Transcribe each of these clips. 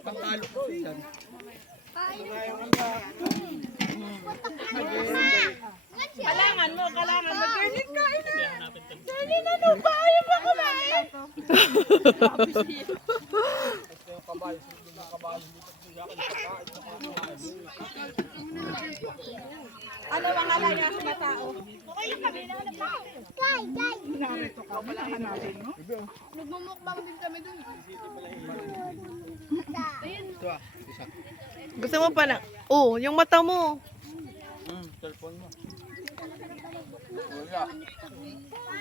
Pangalo ko yan. Kailangan mo, mag-garnet ka. Garnet ano ba? Ayaw mo kumain. Ano mga laya sa mga tao? Okay lang kami na hanap tao. Kay. Narito ka, wala hanapin mo? Nagmumukbang din kami dun. Gusto mo pa na? Oh, yung mata mo. Cellphone mo. Wala.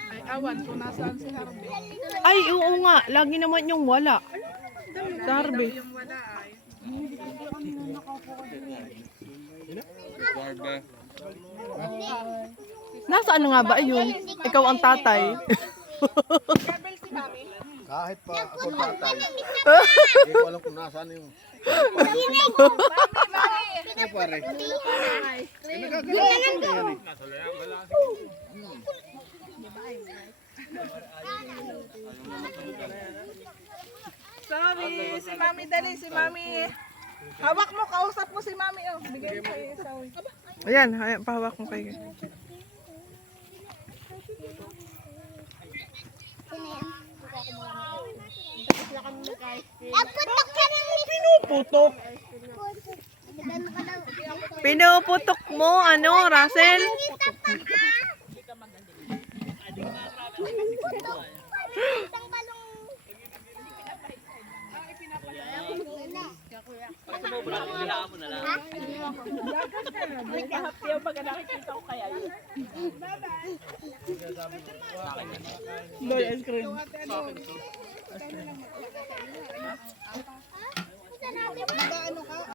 Ay, awan kung nasaan si Harvey. Ay, oo nga. Lagi naman yung wala. Sarbe. Yung wala ay. Barba. Nasaan nga ba yun? Ikaw ang tatay. Gabel si Mami. Kahit pa ako tatay. Hindi ko alam kung nasaan yung... Ay pare. Nagagalaw ko yan eh. Sorry, si Mami dali, si Mami. Hawak mo, kausap mo si Mami. Oh. Bigay mo kay Sawi. Ayan, pahawak mo kayo. Pinuputok. Pinuputok mo, ano, Russell? Nagkahapyaw pag nakikita ko kaya yun. Loy, ice cream.